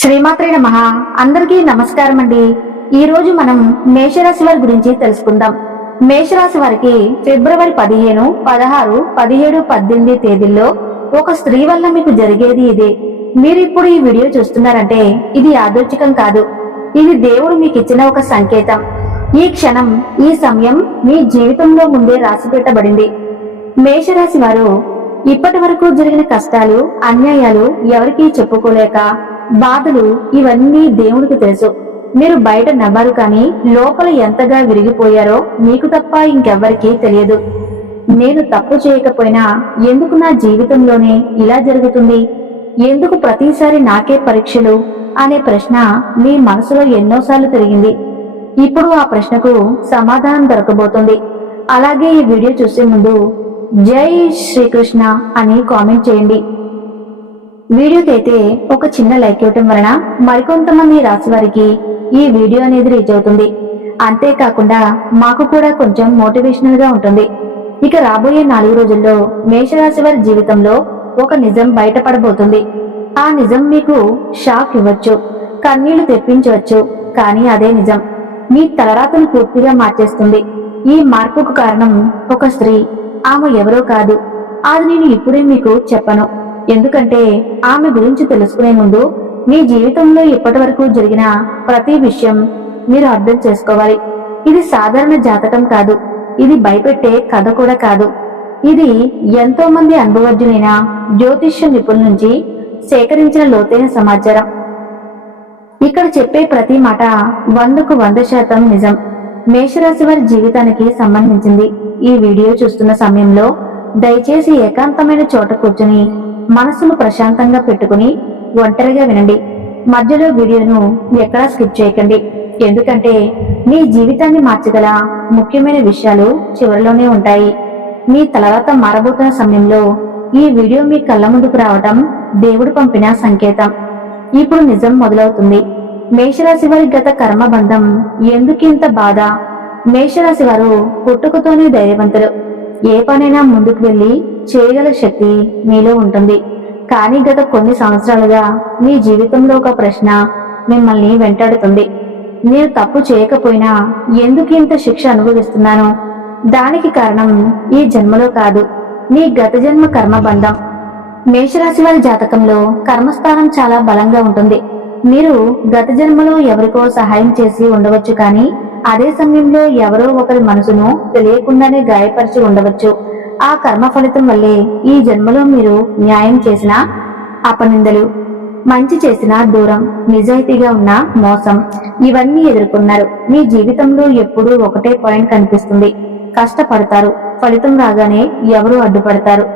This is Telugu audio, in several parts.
శ్రీమాత్రే నమః. అందరికీ నమస్కారం అండి. ఈ రోజు మనం మేషరాశి వారి గురించి తెలుసుకుందాం. మేషరాశి వారికి ఫిబ్రవరి 15, 16, 17, 18 తేదీల్లో ఒక స్త్రీ వల్ల మీకు జరిగేది ఇదే. మీరు ఇప్పుడు ఈ వీడియో చూస్తున్నారంటే ఇది యాదృచ్ఛికం కాదు. ఇది దేవుడు మీకు ఇచ్చిన ఒక సంకేతం. ఈ క్షణం, ఈ సమయం మీ జీవితంలో ముందే రాసి పెట్టబడింది. మేషరాశి వారు ఇప్పటి వరకు జరిగిన కష్టాలు, అన్యాయాలు ఎవరికీ చెప్పుకోలేక బాధలు ఇవన్నీ దేవుడికి తెలుసు. మీరు బయట నవ్వారు కానీ లోపల ఎంతగా విరిగిపోయారో మీకు తప్ప ఇంకెవ్వరికీ తెలియదు. నేను తప్పు చేయకపోయినా ఎందుకు నా జీవితంలోనే ఇలా జరుగుతుంది, ఎందుకు ప్రతిసారి నాకే పరీక్షలు అనే ప్రశ్న మీ మనసులో ఎన్నోసార్లు తిరిగింది. ఇప్పుడు ఆ ప్రశ్నకు సమాధానం దొరకబోతుంది. అలాగే ఈ వీడియో చూసే ముందు జై శ్రీకృష్ణ అని కామెంట్ చేయండి. వీడియోకి అయితే ఒక చిన్న లైక్ ఇవ్వటం వలన మరికొంతమంది రాశి వారికి ఈ వీడియో అనేది రీచ్ అవుతుంది. అంతేకాకుండా మాకు కూడా కొంచెం మోటివేషనల్ గా ఉంటుంది. ఇక రాబోయే 4 రోజుల్లో మేషరాశి వారి జీవితంలో ఒక నిజం బయటపడబోతుంది. ఆ నిజం మీకు షాక్ ఇవ్వచ్చు, కన్నీళ్లు తెప్పించవచ్చు, కానీ అదే నిజం మీ తలరాతను పూర్తిగా మార్చేస్తుంది. ఈ మార్పుకు కారణం ఒక స్త్రీ. ఆమె ఎవరో కాదు. అది నేను ఇప్పుడే మీకు చెప్పను. ఎందుకంటే ఆమె గురించి తెలుసుకునే ముందు మీ జీవితంలో ఇప్పటి వరకు జరిగిన ప్రతి విషయం మీరు అర్థం చేసుకోవాలి. ఇది సాధారణ జాతకం కాదు. ఇది భయపెట్టే కథ కూడా కాదు. ఇది ఎంతో మంది అనుభవజ్ఞులైన జ్యోతిష్య నిపుణుల నుంచి సేకరించిన లోతైన సమాచారం. ఇక్కడ చెప్పే ప్రతి మాట 100కు 100% నిజం. మేషరాశి వారి జీవితానికి సంబంధించింది. ఈ వీడియో చూస్తున్న సమయంలో దయచేసి ఏకాంతమైన చోట కూర్చుని మనసును ప్రశాంతంగా పెట్టుకుని ఒంటరిగా వినండి. మధ్యలో వీడియోను ఎక్కడా స్కిప్ చేయకండి. ఎందుకంటే మీ జీవితాన్ని మార్చగల ముఖ్యమైన విషయాలు చివరిలోనే ఉంటాయి. మీ తలరాత మారబోతున్న సమయంలో ఈ వీడియో మీ కళ్ళ ముందుకు రావటం దేవుడు పంపిన సంకేతం. ఇప్పుడు నిజం మొదలవుతుంది. మేషరాశి వారి గత కర్మబంధం ఎందుకింత బాధ? మేషరాశి వారు పుట్టుకతోనే ధైర్యవంతులు. ఏ పనైనా ముందుకు వెళ్లి చేయగల శక్తి మీలో ఉంటుంది. కానీ గత కొన్ని సంవత్సరాలుగా మీ జీవితంలో ఒక ప్రశ్న మిమ్మల్ని వెంటాడుతుంది. నేను తప్పు చేయకపోయినా ఎందుకు ఇంత శిక్ష అనుభవిస్తున్నాను? దానికి కారణం ఈ జన్మలో కాదు, మీ గత జన్మ కర్మబంధం. మేషరాశి వారి జాతకంలో కర్మస్థానం చాలా బలంగా ఉంటుంది. మీరు గత జన్మలో ఎవరికో సహాయం చేసి ఉండవచ్చు, కానీ అదే సమయంలో ఎవరో ఒకరి మనసును తెలియకుండానే గాయపరిచి ఉండవచ్చు. ఆ కర్మ ఫలితం వల్లే ఈ జన్మలో మీరు న్యాయం చేసిన అపనిందలు, మంచి చేసిన దూరం, నిజాయితీగా ఉన్న మోసం ఇవన్నీ ఎదుర్కొన్నారు. మీ జీవితంలో ఎప్పుడూ ఒకటే పాయింట్ కనిపిస్తుంది. కష్టపడతారు, ఫలితం రాగానే ఎవరూ అడ్డుపడతారు.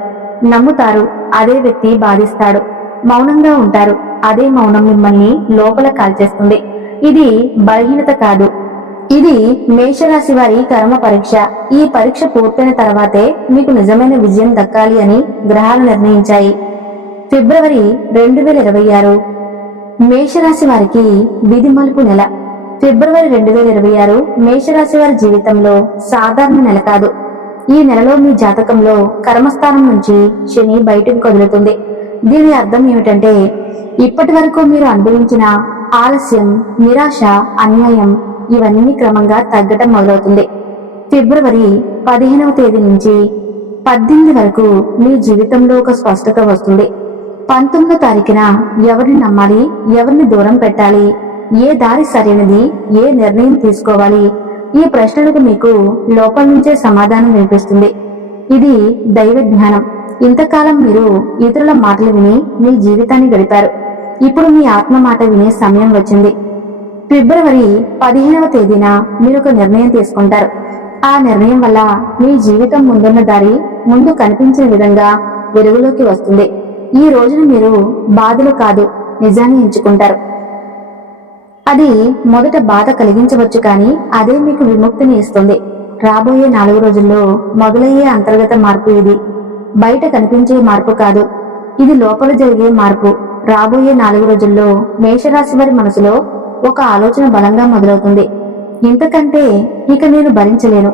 నమ్ముతారు, అదే వ్యక్తి బాధిస్తాడు. మౌనంగా ఉంటారు, అదే మౌనం మిమ్మల్ని లోపల కాల్చేస్తుంది. ఇది బలహీనత కాదు, ఇది మేషరాశి వారి కర్మ పరీక్ష. ఈ పరీక్ష పూర్తయిన తర్వాతే మీకు నిజమైన విజయం దక్కాలి అని గ్రహాలు నిర్ణయించాయి. ఫిబ్రవరి 2026 మేషరాశి వారికి విధి మలుపు నెల. ఫిబ్రవరి 2026 మేషరాశి వారి జీవితంలో సాధారణ నెల కాదు. ఈ నెలలో మీ జాతకంలో కర్మస్థానం నుంచి శని బయటకు కదులుతుంది. దీని అర్థం ఏమిటంటే ఇప్పటి వరకు మీరు అనుభవించిన ఆలస్యం, నిరాశ, అన్యాయం ఇవన్నీ క్రమంగా తగ్గటం మొదలవుతుంది. ఫిబ్రవరి 15వ తేదీ నుంచి 18 వరకు మీ జీవితంలో ఒక స్పష్టత వస్తుంది. 19వ తారీఖున ఎవరిని నమ్మాలి, ఎవరిని దూరం పెట్టాలి, ఏ దారి సరైనది, ఏ నిర్ణయం తీసుకోవాలి, ఈ ప్రశ్నలకు మీకు లోపల నుంచే సమాధానం వినిపిస్తుంది. ఇది దైవ జ్ఞానం. ఇంతకాలం మీరు ఇతరుల మాటలు విని మీ జీవితాన్ని గడిపారు. ఇప్పుడు మీ ఆత్మ మాట వినే సమయం వచ్చింది. ఫిబ్రవరి 15వ తేదీన మీరు ఒక నిర్ణయం తీసుకుంటారు. ఆ నిర్ణయం వల్ల మీ జీవితం ముందున్న దారి ముందు కనిపించిన విధంగా వెలుగులోకి వస్తుంది. ఈ రోజున మీరు బాధలు కాదు, నిజాన్ని ఎంచుకుంటారు. అది మొదట బాధ కలిగించవచ్చు, కానీ అదే మీకు విముక్తిని ఇస్తుంది. రాబోయే 4 రోజుల్లో మొదలయ్యే అంతర్గత మార్పు ఇది. బయట కనిపించే మార్పు కాదు, ఇది లోపల జరిగే మార్పు. రాబోయే 4 రోజుల్లో మేషరాశి వారి మనసులో ఒక ఆలోచన బలంగా మొదలవుతుంది. ఇంతకంటే ఇక నేను భరించలేను.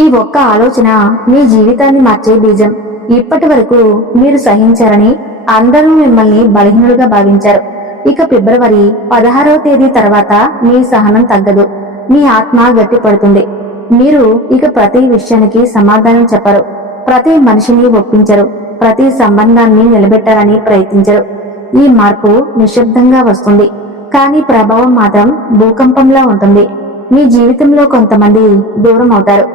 ఈ ఒక్క ఆలోచన మీ జీవితాన్ని మార్చే బీజం. ఇప్పటి వరకు మీరు సహించారని అందరూ మిమ్మల్ని బలహీనులుగా భావించారు. ఇక ఫిబ్రవరి 16వ తేదీ తర్వాత మీ సహనం తగ్గదు, మీ ఆత్మ గట్టిపడుతుంది. మీరు ఇక ప్రతి విషయానికి సమాధానం చెప్పరు, ప్రతి మనిషిని ఒప్పించరు, ప్రతి సంబంధాన్ని నిలబెట్టాలని ప్రయత్నించరు. ఈ మార్పు నిశ్శబ్దంగా వస్తుంది, కానీ ప్రభావం మాత్రం భూకంపంలా ఉంటుంది. మీ జీవితంలో కొంతమంది దూరం అవుతారు,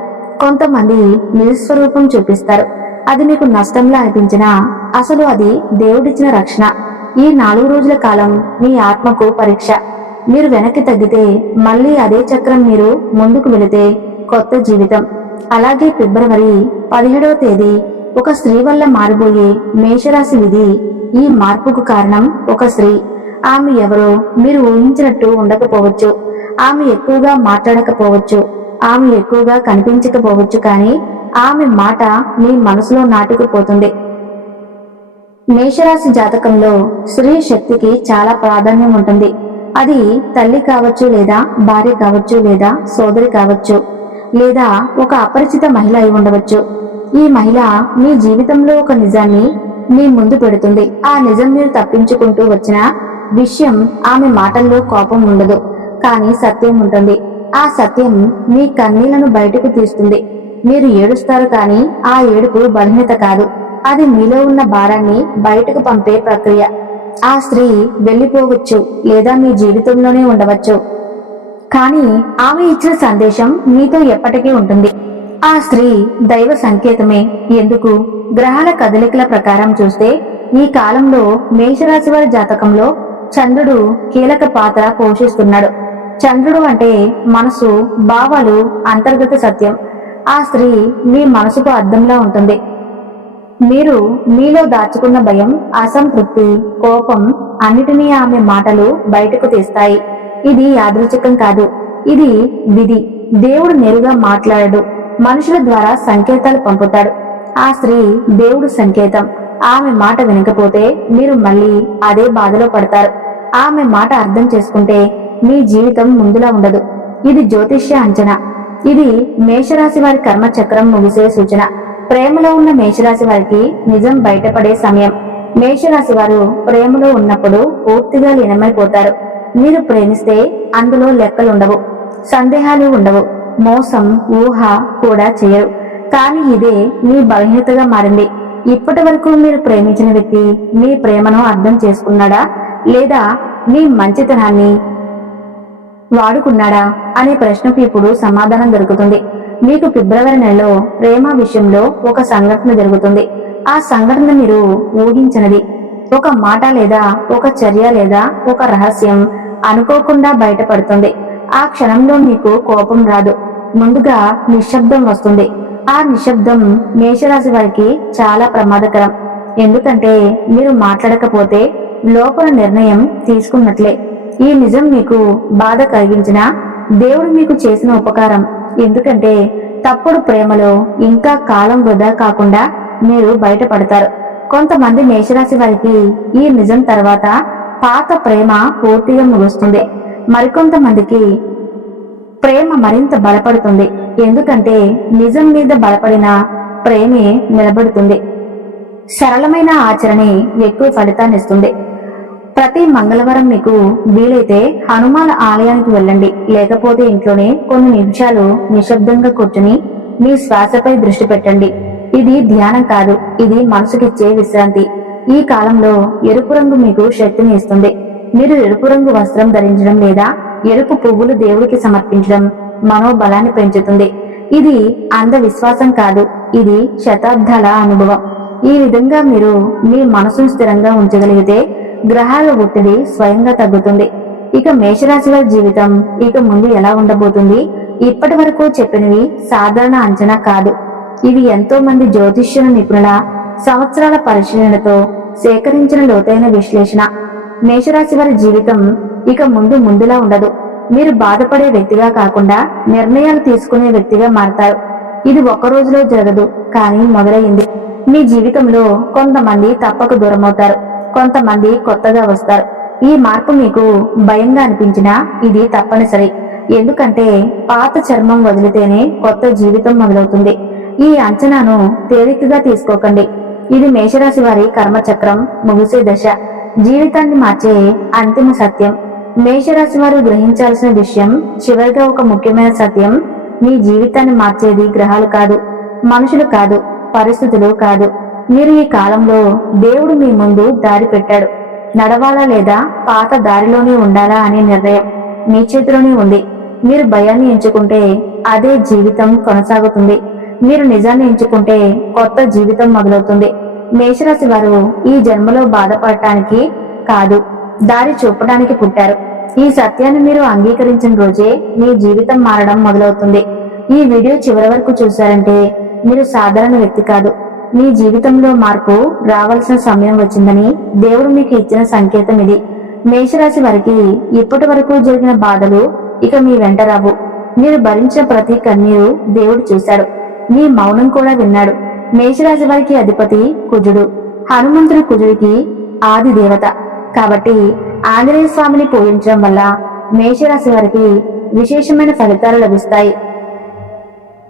కొంతమంది నిజస్వరూపం చూపిస్తారు. అది మీకు నష్టంలా అనిపించినా అసలు అది దేవుడిచ్చిన రక్షణ. ఈ 4 రోజుల కాలం మీ ఆత్మకు పరీక్ష. మీరు వెనక్కి తగ్గితే మళ్ళీ అదే చక్రం, మీరు ముందుకు వెళితే కొత్త జీవితం. అలాగే ఫిబ్రవరి 17వ తేదీ ఒక స్త్రీ వల్ల మారిపోయే మేషరాశి విధి. ఈ మార్పుకు కారణం ఒక స్త్రీ. ఆమె ఎవరో మీరు ఊహించినట్టు ఉండకపోవచ్చు, ఆమె ఎక్కువగా మాట్లాడకపోవచ్చు, ఆమె ఎక్కువగా కనిపించకపోవచ్చు, కానీ ఆమె మాట మీ మనసులో నాటుకుపోతుంది. మేషరాశి జాతకంలో స్త్రీ శక్తికి చాలా ప్రాధాన్యం ఉంటుంది. అది తల్లి కావచ్చు, లేదా భార్య కావచ్చు, లేదా సోదరి కావచ్చు, లేదా ఒక అపరిచిత మహిళ అయి ఉండవచ్చు. ఈ మహిళ మీ జీవితంలో ఒక నిజాన్ని మీ ముందు పెడుతుంది. ఆ నిజం మీరు తప్పించుకుంటూ వచ్చిన విషయం. ఆమె మాటల్లో కోపం ఉండదు, కానీ సత్యం ఉంటుంది. ఆ సత్యం మీ కన్నీళ్లను బయటకు తీస్తుంది. మీరు ఏడుస్తారు, కానీ ఆ ఏడుపు బలహీనత కాదు, అది మీలో ఉన్న భారాన్ని బయటకు పంపే ప్రక్రియ. ఆ స్త్రీ వెళ్ళిపోవచ్చు, లేదా మీ జీవితంలోనే ఉండవచ్చు, కానీ ఆమె ఇచ్చిన సందేశం మీతో ఎప్పటికీ ఉంటుంది. ఆ స్త్రీ దైవ సంకేతమే. ఎందుకు? గ్రహాల కదలికల ప్రకారం చూస్తే ఈ కాలంలో మేషరాశి వారి జాతకంలో చంద్రుడు కీలక పాత్ర పోషిస్తున్నాడు. చంద్రుడు అంటే మనసు, భావాలు, అంతర్గత సత్యం. ఆ స్త్రీ మీ మనసుకు అద్దంలా ఉంటుంది. మీరు మీలో దాచుకున్న భయం, అసంతృప్తి, కోపం అన్నిటినీ ఆమె మాటలు బయటకు తీస్తాయి. ఇది యాదృచ్ఛికం కాదు, ఇది విధి. దేవుడు నేరుగా మాట్లాడడు, మనుషుల ద్వారా సంకేతాలు పంపుతాడు. ఆ స్త్రీ దేవుడు సంకేతం. ఆమె మాట వినకపోతే మీరు మళ్ళీ అదే బాధలో పడతారు. ఆమె మాట అర్థం చేసుకుంటే మీ జీవితం ముందులా ఉండదు. ఇది జ్యోతిష్య అంచనా. ఇది మేషరాశి వారి కర్మచక్రం ముగిసే సూచన. ప్రేమలో ఉన్న మేషరాశి వారికి నిజం బయటపడే సమయం. మేషరాశి వారు ప్రేమలో ఉన్నప్పుడు పూర్తిగా లీనమైపోతారు. మీరు ప్రేమిస్తే అందులో లెక్కలుండవు, సందేహాలు ఉండవు, మోసం, ఊహ కూడా చేయరు. కానీ ఇదే మీ బలహీనతగా మారింది. ఇప్పటి వరకు మీరు ప్రేమించిన వ్యక్తి మీ ప్రేమను అర్థం చేసుకున్నాడా, లేదా మీ మంచితనాన్ని వాడుకున్నాడా అనే ప్రశ్నకు ఇప్పుడు సమాధానం దొరుకుతుంది. మీకు ఫిబ్రవరి నెలలో ప్రేమ విషయంలో ఒక సంఘటన జరుగుతుంది. ఆ సంఘటన మీరు ఊహించినది. ఒక మాట, లేదా ఒక చర్య, లేదా ఒక రహస్యం అనుకోకుండా బయటపడుతుంది. ఆ క్షణంలో మీకు కోపం రాదు, ముందుగా నిశ్శబ్దం వస్తుంది. ఆ నిశ్శబ్దం మేషరాశి వారికి చాలా ప్రమాదకరం. ఎందుకంటే మీరు మాట్లాడకపోతే లోపల నిర్ణయం తీసుకున్నట్లే. ఈ నిజం మీకు బాధ కలిగించిన దేవుడు మీకు చేసిన ఉపకారం. ఎందుకంటే తప్పుడు ప్రేమలో ఇంకా కాలం వృధా కాకుండా మీరు బయటపడతారు. కొంతమంది మేషరాశి వారికి ఈ నిజం తర్వాత పాత ప్రేమ పూర్తిగా ముగుస్తుంది. మరికొంతమందికి ప్రేమ మరింత బలపడుతుంది. ఎందుకంటే నిజం మీద బలపడిన ప్రేమే నిలబడుతుంది. సరళమైన ఆచరణే ఎక్కువ ఫలితాన్నిస్తుంది. ప్రతి మంగళవారం మీకు వీలైతే హనుమాన్ ఆలయానికి వెళ్ళండి. లేకపోతే ఇంట్లోనే కొన్ని నిమిషాలు నిశ్శబ్దంగా కూర్చుని మీ శ్వాసపై దృష్టి పెట్టండి. ఇది ధ్యానం కాదు, ఇది మనసుకిచ్చే విశ్రాంతి. ఈ కాలంలో ఎరుపు రంగు మీకు శక్తిని ఇస్తుంది. మీరు ఎరుపు రంగు వస్త్రం ధరించడం, లేదా ఎరుపు పువ్వులు దేవుడికి సమర్పించడం మనోబలాన్ని పెంచుతుంది. ఇది అంధవిశ్వాసం కాదు, ఇది శతాబ్దాల అనుభవం. ఈ విధంగా మీరు మీ మనసును స్థిరంగా ఉంచగలిగితే గ్రహాల ఒత్తిడి స్వయంగా తగ్గుతుంది. ఇక మేషరాశి వారి జీవితం ఇక ముందు ఎలా ఉండబోతుంది? ఇప్పటి వరకు చెప్పినవి సాధారణ అంచనా కాదు. ఇవి ఎంతో మంది జ్యోతిష్య నిపుణుల సంవత్సరాల పరిశీలనతో సేకరించిన లోతైన విశ్లేషణ. మేషరాశి వారి జీవితం ఇక ముందులా ఉండదు. మీరు బాధపడే వ్యక్తిగా కాకుండా నిర్ణయాలు తీసుకునే వ్యక్తిగా మారతారు. ఇది ఒక్క రోజులో జరగదు, కానీ మొదలైంది. మీ జీవితంలో కొంతమంది తప్పక దూరమవుతారు, కొంతమంది కొత్తగా వస్తారు. ఈ మార్పు మీకు భయంగా అనిపించినా ఇది తప్పనిసరి. ఎందుకంటే పాత చర్మం వదిలితేనే కొత్త జీవితం మొదలవుతుంది. ఈ అంచనాను తేలికగా తీసుకోకండి. ఇది మేషరాశి వారి కర్మచక్రం ముగిసే దశ. జీవితాన్ని మార్చే అంతిమ సత్యం. మేషరాశి వారు గ్రహించాల్సిన విషయం చివరిగా ఒక ముఖ్యమైన సత్యం: మీ జీవితాన్ని మార్చేది గ్రహాలు కాదు, మనుషులు కాదు, పరిస్థితులు కాదు. మీరు ఈ కాలంలో దేవుడు మీ ముందు దారి పెట్టాడు. నడవాలా లేదా పాత దారిలోనే ఉండాలా అనే నిర్ణయం మీ చేతిలోనే ఉంది. మీరు భయాన్ని ఎంచుకుంటే అదే జీవితం కొనసాగుతుంది. మీరు నిజాన్ని ఎంచుకుంటే కొత్త జీవితం మొదలవుతుంది. మేషరాశి వారు ఈ జన్మలో బాధపడటానికి కాదు, దారి చూపడానికి పుట్టారు. ఈ సత్యాన్ని మీరు అంగీకరించిన రోజే మీ జీవితం మారడం మొదలవుతుంది. ఈ వీడియో చివరి వరకు చూశారంటే మీరు సాధారణ వ్యక్తి కాదు. మీ జీవితంలో మార్పు రావాల్సిన సమయం వచ్చిందని దేవుడు మీకు ఇచ్చిన సంకేతం ఇది. మేషరాశి వారికి ఇప్పటి వరకు జరిగిన బాధలు ఇక మీ వెంట రావు. మీరు భరించిన ప్రతి కన్నీరు దేవుడు చూశాడు. మీ మౌనం కూడా విన్నాడు. మేషరాశి వారికి అధిపతి కుజుడు. హనుమంతుడు కుజుడికి ఆది దేవత. కాబట్టి ఆంజనేయ స్వామిని పూజించడం వల్ల మేషరాశి వారికి విశేషమైన ఫలితాలు లభిస్తాయి.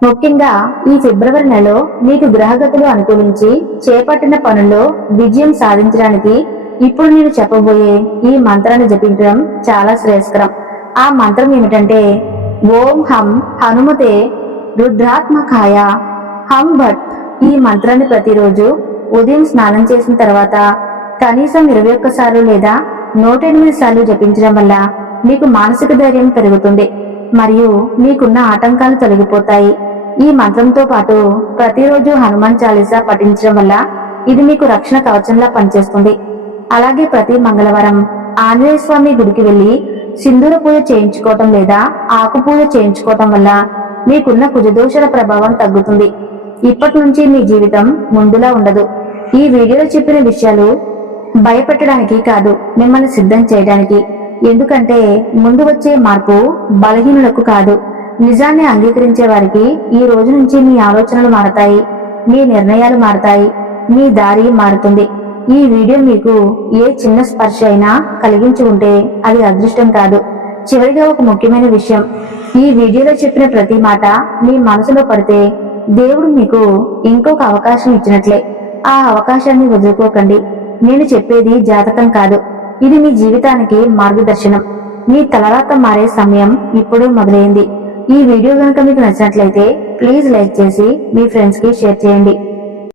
ముఖ్యంగా ఈ ఫిబ్రవరి నెలలో మీకు గ్రహగతులు అనుకూలించి చేపట్టిన పనుల్లో విజయం సాధించడానికి ఇప్పుడు నేను చెప్పబోయే ఈ మంత్రాన్ని జపించడం చాలా శ్రేయస్కరం. ఆ మంత్రం ఏమిటంటే ఓం హం హనుమతే రుద్రాత్మకాయ హం భట్. ఈ మంత్రాన్ని ప్రతిరోజు ఉదయం స్నానం చేసిన తర్వాత కనీసం 21 సార్లు లేదా 108 సార్లు జపించడం వల్ల మీకు మానసిక ధైర్యం పెరుగుతుంది మరియు మీకున్న ఆటంకాలు తొలగిపోతాయి. ఈ మంత్రంతో పాటు ప్రతిరోజు హనుమాన్ చాలీసా పఠించడం వల్ల ఇది మీకు రక్షణ కవచంలా పనిచేస్తుంది. అలాగే ప్రతి మంగళవారం ఆంజనేయ స్వామి గుడికి వెళ్లి సింధూర పూజ చేయించుకోవటం లేదా ఆకు పూజ చేయించుకోవటం వల్ల మీకున్న కుజదోషాల ప్రభావం తగ్గుతుంది. ఇప్పటి నుంచి మీ జీవితం ముందులా ఉండదు. ఈ వీడియోలో చెప్పిన విషయాలు భయపెట్టడానికి కాదు, మిమ్మల్ని సిద్ధం చేయడానికి. ఎందుకంటే ముందు వచ్చే మార్పు బలహీనులకు కాదు, నిజాన్ని అంగీకరించే వారికి. ఈ రోజు నుంచి మీ ఆలోచనలు మారతాయి, మీ నిర్ణయాలు మారతాయి, మీ దారి మారుతుంది. ఈ వీడియో మీకు ఏ చిన్న స్పర్శ అయినా కలిగించి ఉంటే అది అదృష్టం కాదు. చివరిగా ఒక ముఖ్యమైన విషయం: ఈ వీడియోలో చెప్పిన ప్రతి మాట మీ మనసులో పడితే దేవుడు మీకు ఇంకొక అవకాశం ఇచ్చినట్లే. ఆ అవకాశాన్ని వదులుకోకండి. నేను చెప్పేది జాతకం కాదు, ఇది మీ జీవితానికి మార్గదర్శనం. మీ తలరాత మారే సమయం ఇప్పుడే మొదలైంది. ఈ వీడియో కనుక మీకు నచ్చినట్లయితే ప్లీజ్ లైక్ చేసి మీ ఫ్రెండ్స్ కి షేర్ చేయండి.